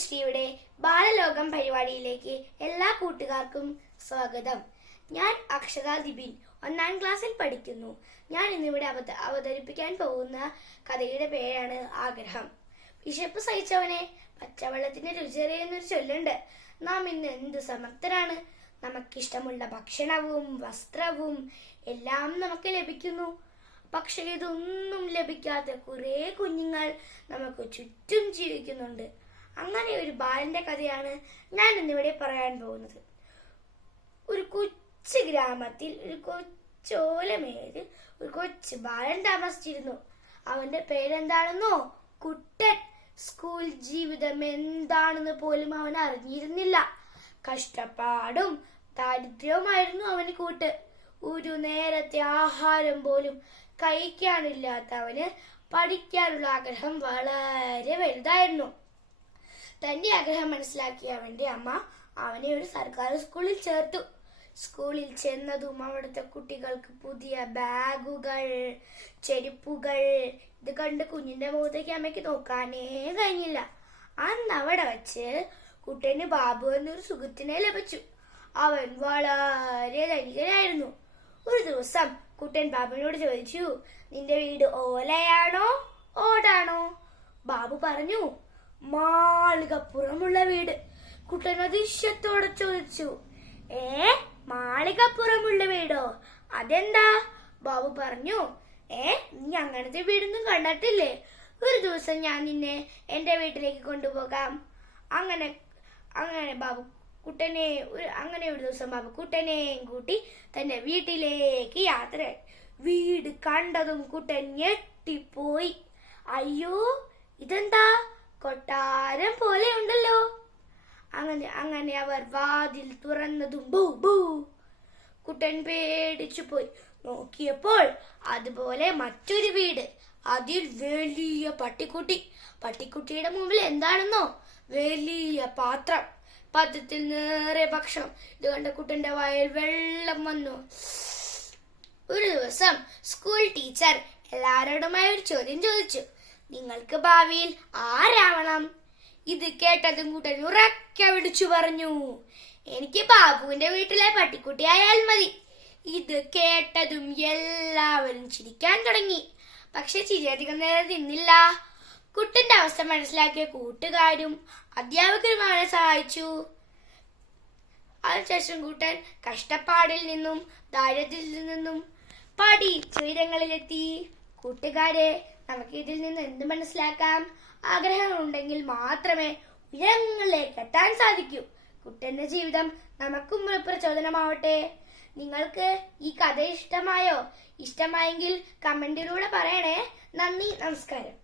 സൃഷ്ടിയുടെ ബാലലോകം പരിപാടിയിലേക്ക് എല്ലാ കൂട്ടുകാർക്കും സ്വാഗതം. ഞാൻ അക്ഷത ദിബിൻ. ഒന്നാം ക്ലാസ്സിൽ പഠിക്കുന്നു. ഞാൻ ഇന്നിവിടെ അവത അവതരിപ്പിക്കാൻ പോകുന്ന കഥയുടെ പേരാണ് ആഗ്രഹം. വിശപ്പ് സഹിച്ചവനെ പച്ചവെള്ളത്തിന് രുചിയറിയെന്നൊരു ചൊല്ലുണ്ട്. നാം ഇന്ന് എന്ത് സമർത്ഥരാണ്? നമുക്കിഷ്ടമുള്ള ഭക്ഷണവും വസ്ത്രവും എല്ലാം നമുക്ക് ലഭിക്കുന്നു. പക്ഷെ ഇതൊന്നും ലഭിക്കാത്ത കുറെ കുഞ്ഞുങ്ങൾ നമുക്ക് ചുറ്റും ജീവിക്കുന്നുണ്ട്. അങ്ങനെ ഒരു ബാലന്റെ കഥയാണ് ഞാൻ ഇന്നിവിടെ പറയാൻ പോകുന്നത്. ഒരു കൊച്ചു ഗ്രാമത്തിൽ ഒരു കൊച്ചോലമേൽ ഒരു കൊച്ചു ബാലൻ താമസിച്ചിരുന്നു. അവന്റെ പേരെന്താണെന്നോ? കുട്ടൻ. സ്കൂൾ ജീവിതം എന്താണെന്ന് പോലും അവൻ അറിഞ്ഞിരുന്നില്ല. കഷ്ടപ്പാടും ദാരിദ്ര്യവുമായിരുന്നു അവന് കൂട്ട്. ഒരു നേരത്തെ ആഹാരം പോലും കഴിക്കാനില്ലാത്ത അവന് പഠിക്കാനുള്ള ആഗ്രഹം വളരെ വലുതായിരുന്നു. തന്റെ ആഗ്രഹം മനസ്സിലാക്കിയ അവന്റെ അമ്മ അവനെ ഒരു സർക്കാർ സ്കൂളിൽ ചേർത്തു. സ്കൂളിൽ ചെന്നതും അവിടുത്തെ കുട്ടികൾക്ക് പുതിയ ബാഗുകൾ ചെരുപ്പുകൾ ഇത് കണ്ട് കുഞ്ഞിന്റെ മുഖത്തേക്ക് അമ്മയ്ക്ക് നോക്കാനേ കഴിഞ്ഞില്ല. അന്ന് അവിടെ വച്ച് കുട്ടന് ബാബു എന്നൊരു സുഹൃത്തിനെ ലഭിച്ചു. അവൻ വളരെ ധനികനായിരുന്നു. ഒരു ദിവസം കുട്ടൻ ബാബുവിനോട് ചോദിച്ചു നിന്റെ വീട് ഓലയാണോ ഓടാണോ? ബാബു പറഞ്ഞു മാളികപ്പുറമുള്ള വീട്. കുട്ടൻ അതിശയത്തോടെ ചോദിച്ചു. ഏ മാളികപ്പുറമുള്ള വീടോ? അതെന്താ? ബാബു പറഞ്ഞു. ഏ നീ അങ്ങനത്തെ വീടൊന്നും കണ്ടിട്ടില്ലേ? ഒരു ദിവസം ഞാൻ നിന്നെ എന്റെ വീട്ടിലേക്ക് കൊണ്ടുപോകാം. അങ്ങനെ അങ്ങനെ ബാബു കുട്ടനെ ഒരു അങ്ങനെ ഒരു ദിവസം ബാബു കുട്ടനെയും കൂട്ടി തന്റെ വീട്ടിലേക്ക് യാത്രയായി വീട് കണ്ടതും കുട്ടൻ ഞെട്ടിപ്പോയി. അയ്യോ ഇതെന്താ? കൊട്ടാരം പോലെ ഉണ്ടല്ലോ. അങ്ങനെ അങ്ങനെ അവർ വാതിൽ തുറന്നതും ബൂ ബൂ. കുട്ടൻ പേടിച്ചു പോയി. നോക്കിയപ്പോൾ അതുപോലെ മറ്റൊരു വീട്. അതിൽ വലിയ പട്ടിക്കുട്ടി. പട്ടിക്കുട്ടിയുടെ മുമ്പിൽ എന്താണെന്നോ? വലിയ പാത്രം. പാത്രത്തിൽ നേറെ ഭക്ഷണം. ഇത് കണ്ട കുട്ടന്റെ വായിൽ വെള്ളം വന്നു. ഒരു ദിവസം സ്കൂൾ ടീച്ചർ എല്ലാവരോടുമായി ഒരു ചോദ്യം ചോദിച്ചു. നിങ്ങൾക്ക് ഭാവിയിൽ ആരാവണം? ഇത് കേട്ടതും കൂട്ടൻ ഉറക്കെ വിളിച്ചു പറഞ്ഞു. എനിക്ക് ബാബുവിന്റെ വീട്ടിലെ പട്ടിക്കുട്ടിയായാൽ മതി. ഇത് കേട്ടതും എല്ലാവരും ചിരിക്കാൻ തുടങ്ങി. പക്ഷെ ചിരിയധികം നേരം നിന്നില്ല. കുട്ടന്റെ അവസ്ഥ മനസ്സിലാക്കിയ കൂട്ടുകാരും അധ്യാപകരും അവനെ സഹായിച്ചു. അതിനുശേഷം കൂട്ടൻ കഷ്ടപ്പാടിൽ നിന്നും ദാരിദ്ര്യത്തിൽ നിന്നും പടി ഉയരങ്ങളിലെത്തി കൂട്ടുകാരെ നമുക്ക് ഇതിൽ നിന്ന് എന്ത് മനസ്സിലാക്കാം? ആഗ്രഹങ്ങൾ ഉണ്ടെങ്കിൽ മാത്രമേ ഉയരങ്ങളിലേക്ക് എത്താൻ സാധിക്കൂ. കുട്ടന്റെ ജീവിതം നമുക്കും ഒരു പ്രചോദനമാവട്ടെ. നിങ്ങൾക്ക് ഈ കഥ ഇഷ്ടമായോ? ഇഷ്ടമായെങ്കിൽ കമന്റിലൂടെ പറയണേ. നന്ദി നമസ്കാരം.